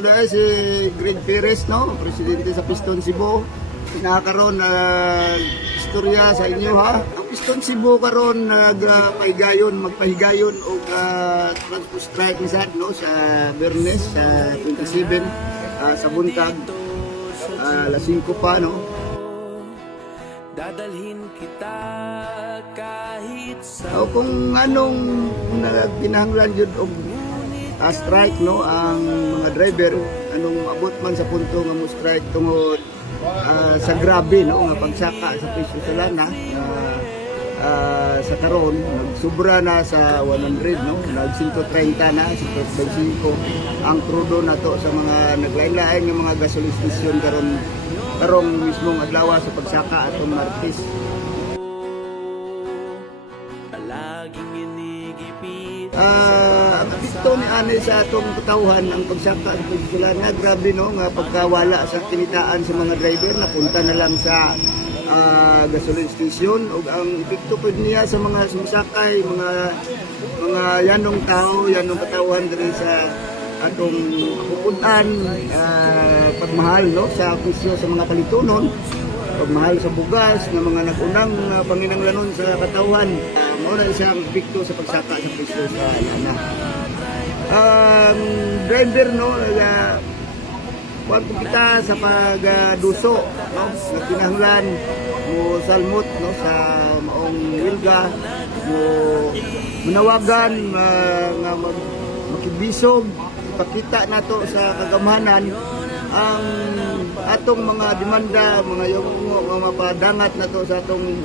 ko na si Greg Perez, no? Presidente sa Piston Cebu. Pinakaroon na istorya sa inyo, ha? Ang Piston Cebu karon magpahigayon o transport strike ni sad, no? Sa Bernes, sa 27, sa buntag. Alas 5 pa, no? Dadalhin kita kahit sa Kung anong kinahanglan yun og strike, no, ang mga driver, anong abot man sa punto nga mo strike tungod sa grabe, no, nga pagsaka sa presyo sa lana sa karon nagsubra na sa 100, no, nag 130 na, 125 ang crudo na to sa mga naglain-lain nga mga gasoline station karong mismong adlaw sa pagsaka atong Martes. palaging inigipit. Ang dito ni ani sa atong katawhan ang pagsaka sa pagsulan nga grabe, no, nga pagkawala sa kinitaan sa mga driver napunta na lang sa gasoline station ug ang epekto pud niya sa mga sumasakay, mga yanong tao, yanong katawhan diri sa atong pupunan, pagmahal, no, sa presyo sa mga palitonon, pagmahal sa bugas ng mga nagunang panginanglanon sa katawan. Mao na isang epekto sa pagsaka sa presyo sa lana. Driver, no, kuan po kita sa pagduso, no, na kinahanglan mo salmot, no, sa maong wilga mo manawagan nga makibisog ipakita nato sa kagamanan ang atong mga demanda, mga yung mapadangat nato sa atong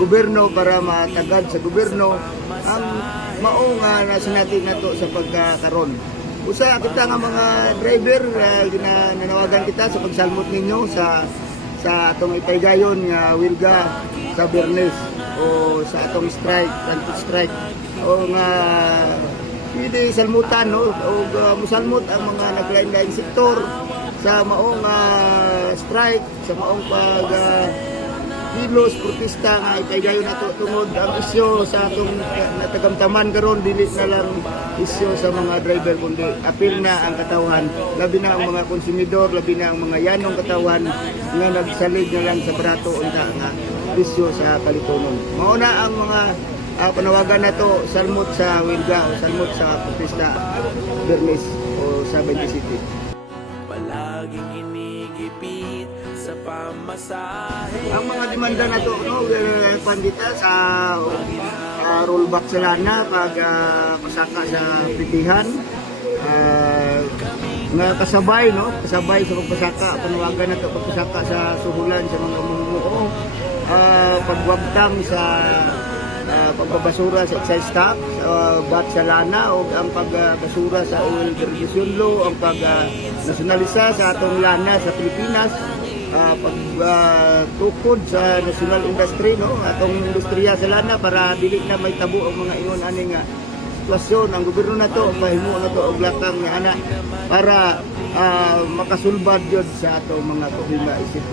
gobyerno para matagad sa gobyerno ang mao nga nasinati nato sa pagkakaron. Usa kita nga mga driver, nanawagan kita sa pagsalmot ninyo sa atong ipaygayon nga wilga sa Bernes o sa atong strike, strike o nga pwede salmutan, no, o musalmot ang mga naglain-lain sektor sa maong strike, sa maong kilos, protesta nga ipaygayon nato tungod ang isyo sa atong natagamtaman karon dili na lang isyo sa mga driver kundi apil na ang katawan, labi na ang mga konsumidor, labi na ang mga yanong katawan nga nagsalig na lang sa brato unta nga isyo sa kalitonon. Mao na ang mga panawagan nato salmot sa wilga o salmot sa protesta Bernes o sa 20 City. Palaging inigipit sa pamasahe. Ang mga demanda na to, no, pandita sa rollback sa lana pag pasaka sa pitihan, nga kasabay, no, kasabay sa pagpasaka, panawagan na to pagpasaka sa suhulan sa mga mamumuo, pagwabtang sa pagbabasura sa excise tax, bat sa lana o ang pagbasura sa oil regulation law, ang pag-nasyonalisa sa atong lana sa Pilipinas, pagtukod sa national industry, no, atong industriya sa lana para dili na may tabo ang mga ingon ani nga sitwasyon. Ang gobyerno na to mahimo na to og lakang nga ana para makasulbad yun sa atong mga tuhinga isip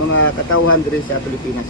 mga katawhan diri sa Pilipinas.